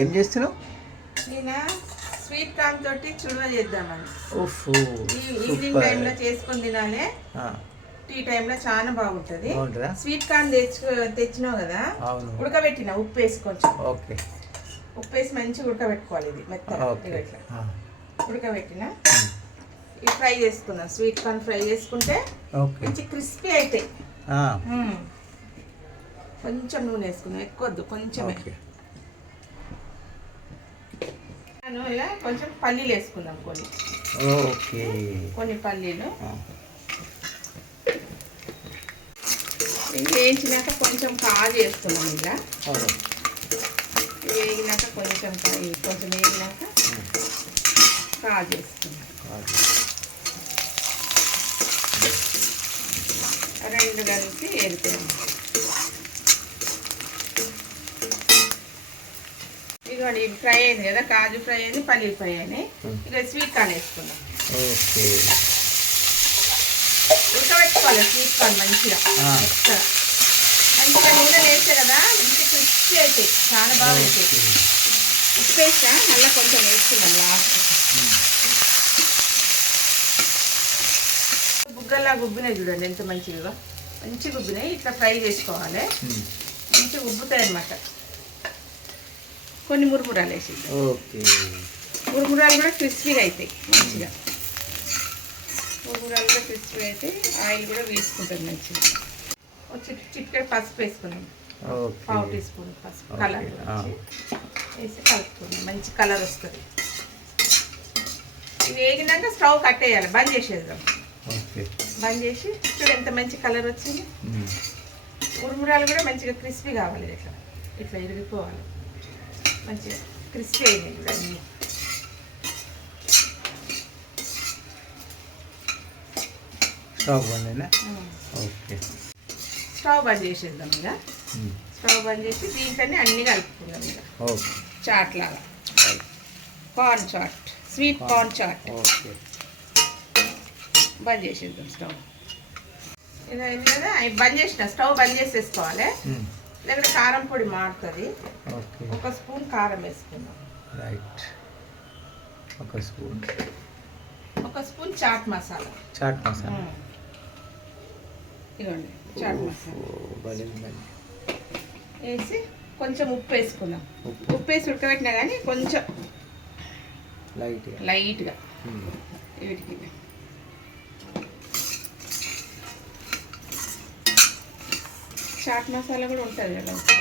ఏం చేస్తున్నావు? నేనా స్వీట్ కార్న్ తోటి చుడవ చేద్దామని. ఓఫో ఈవినింగ్ టైంలో చేసుకొని తినాలి. టీ టైంలో చాలా బాగుంటుంది. స్వీట్ కార్న్ తెచ్చినావు కదా, ఉడకబెట్టిన ఉప్పు వేసి కొంచెం. ఓకే. ఉప్పు వేసి మంచిగా ఉడకబెట్టుకోవాలి. ఇది మెత్తగా ఇట్లా ఉడకబెట్టిన ఇది ఫ్రై చేసుకుందాం. స్వీట్ కార్న్ ఫ్రై చేసుకుంటే మంచి క్రిస్పీ అవుతాయి. కొంచెం నూనె వేసుకుందాం, ఎక్కువ వద్దు, కొంచెమే. ఇలా కొంచెం పల్లీలు వేసుకుందాం, కొన్ని పల్లీలు వేయించినాక కొంచెం కాజు వేసుకున్నాం. ఇలా వేగినాక కొంచెం వేగినాక కాజు వేసుకున్నాం. రెండు కలిసి వేరుతాము. ఇదిగోండి, ఇది ఫ్రై అయింది కదా, కాజు ఫ్రై అయింది, పల్లీలు ఫ్రై అయినాయి. ఇక స్వీట్ కార్న్ వేసుకుందాం. ఉడకబెట్టుకోవాలి స్వీట్ కార్న్ మంచిగా. మంచిగా నూనె వేస్తే కదా మంచిగా క్రిస్పీ అవుతాయి, చాలా బాగా అవుతాయి. ఉప్పు వేసా మళ్ళీ కొంచెం వేసుకుందాం లాస్ట్. బుగ్గల్లా గుబ్బినాయి చూడండి, ఎంత మంచిగా గుబ్బినాయి. ఇట్లా ఫ్రై చేసుకోవాలి, మంచిగా ఉబ్బుతాయి అన్నమాట. కొన్ని మురుమురాలు వేసి, మురుమురాలు కూడా క్రిస్పీగా అవుతాయి మంచిగా. మురుమురాలు కూడా క్రిస్పీగా అయితే ఆయిల్ కూడా వేసుకుంటుంది మంచిగా. చిటికెడు పసుపు వేసుకున్నాం, పావు టీ స్పూన్ పసుపు, కలర్ వేసి కలుపుకున్నాం, మంచి కలర్ వస్తుంది. ఇవి వేగినాక స్టవ్ కట్టేయాలి, బంద్ చేసేద్దాం. బంద్ చేసి చూడు ఎంత మంచి కలర్ వచ్చింది. మురుమురాలు కూడా మంచిగా క్రిస్పీ కావాలి, ఇట్లా ఇట్లా ఇరిగిపోవాలి, మంచిగా క్రిస్పీ అయినాయి కూడా అన్నీ. స్టవ్ బంద్ చేసేద్దాం. ఇక స్టవ్ బంద్ చేసి దీంట్లోనే అన్నీ కలుపుకుందాం. ఇక చాట్ లాగా, corn chat, sweet corn chat. బంద్ చేసేద్దాం స్టవ్. ఇక అయింది కదా, బంద్ చేసిన స్టవ్ బంద్ చేసేసుకోవాలి, లేకపోతే కారం పొడి మారుతుంది. ఒక స్పూన్ కారం వేసుకుందాం. ఒక స్పూన్ చాట్ మసాలా. ఇవ్వండి, చాట్ మసాలా వేసి కొంచెం ఉప్పు వేసుకుందాం. ఉప్పు వేసి ఉడకబెట్టినా కానీ కొంచెం లైట్గా వీటికి. చాట్ మసాలా కూడా ఉంటుంది కదా ఉప్పు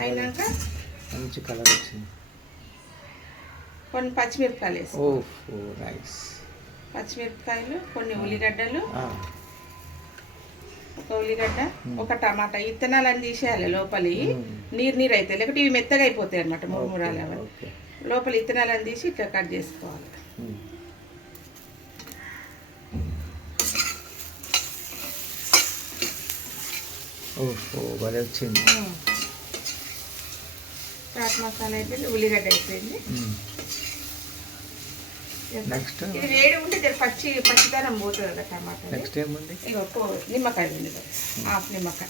అయినాక మంచి కలర్ వచ్చింది. కొన్ని పచ్చిమిరపకాయలు వేసుకో. పచ్చిమిరపకాయలు, కొన్ని ఉల్లిగడ్డలు, ఒక ఉల్లిగడ్డ, ఒక టమాటా. ఇత్తనాలు తీసేయాలి, లోపలి నీరు నీరు అవుతాయి, లేకపోతే ఇవి మెత్తగా అయిపోతాయి అన్నమాట. మురుమురాలు అవన్నీ లోపల ఇత్తనాలు తీసి ఇట్లా కట్ చేసుకోవాలి. వచ్చింది. చాట్ మసాలా అయిపోయింది, ఉల్లిగడ్డ అయిపోయింది. నెక్స్ట్ ఇది వేడి ఉంటే పచ్చిదనం పోతుంది కదా టమాటా. నెక్స్ట్ ఏముంది? ఇక నిమ్మకాయ ఉంది, హాఫ్ నిమ్మకాయ.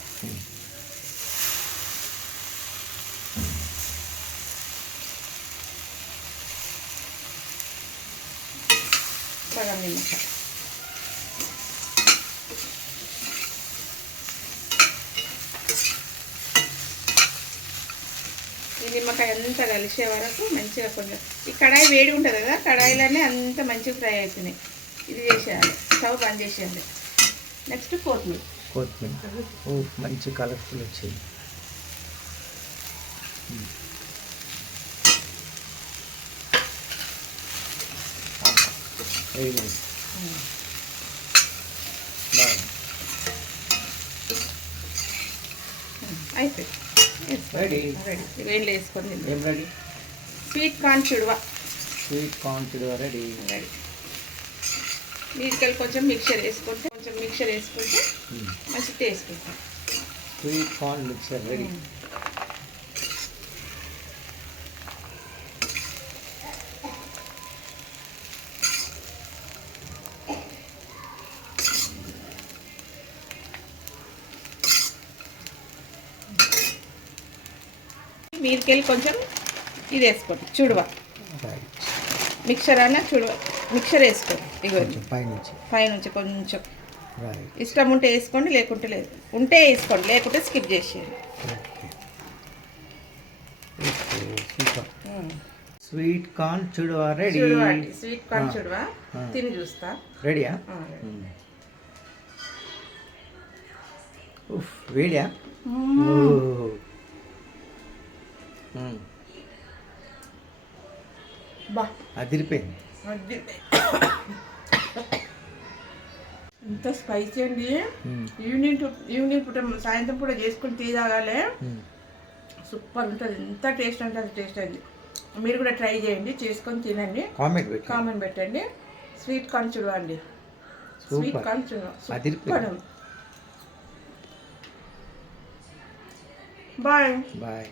సగం నిమ్మకాయ. ఈ నిమ్మకాయ అంతా కలిసే వరకు మంచిగా కొంచెం, ఈ కడాయి వేడి ఉంటుంది కదా, కడాయిలోనే అంత మంచిగా ఫ్రై అవుతున్నాయి. ఇది చేసేయాలి, స్టవ్ బంద్ చేసేయాలి. నెక్స్ట్ కొత్తిమీర. మంచి కలర్ఫుల్ వచ్చింది. అయిపోయింది, రెడీ. వేళ్ళు వేసుకొని ఏం రెడీ? స్వీట్ కార్న్ చుడవ. రెడీ. నీటికెళ్ళి కొంచెం మిక్చర్ వేసుకుంటే మంచి టేస్ట్ ఉంటుంది. Sweet corn mixture ready. మీదకెళ్ళి కొంచెం ఇది వేసుకోండి చుడువ, రైట్. మిక్సర్ అన్న చుడువ, మిక్సర్ వేసుకోండి. ఇగో కొంచెం పైనుంచి. పైనుంచి కొంచెం రైట్. ఇష్టం ఉంటే వేసుకోండి, లేకుంటే లేదు. ఉంటే వేసుకోండి, లేకుంటే స్కిప్ చేసేయండి. ఓకే. సూపర్. స్వీట్ కార్న్ చుడువ రెడీ. చుడువ అండి, స్వీట్ కార్న్ చుడువ. తిని చూస్తా. రెడీయా? వేడియా? బా అదిరిపోయింది. ఇంత స్పైసీ అండి. ఈవినింగ్ పూట సాయంత్రం పూట చేసుకుని టీ తాగాలి. సూపర్ ఉంటుంది. ఎంత టేస్ట్ అంటే అది టేస్ట్ అయింది. మీరు కూడా ట్రై చేయండి, చేసుకొని తినండి, కామెంట్ పెట్టండి. స్వీట్ కార్న్ చుడువ అండి, స్వీట్ కార్న్ చుడువ సూపర్. బాయ్.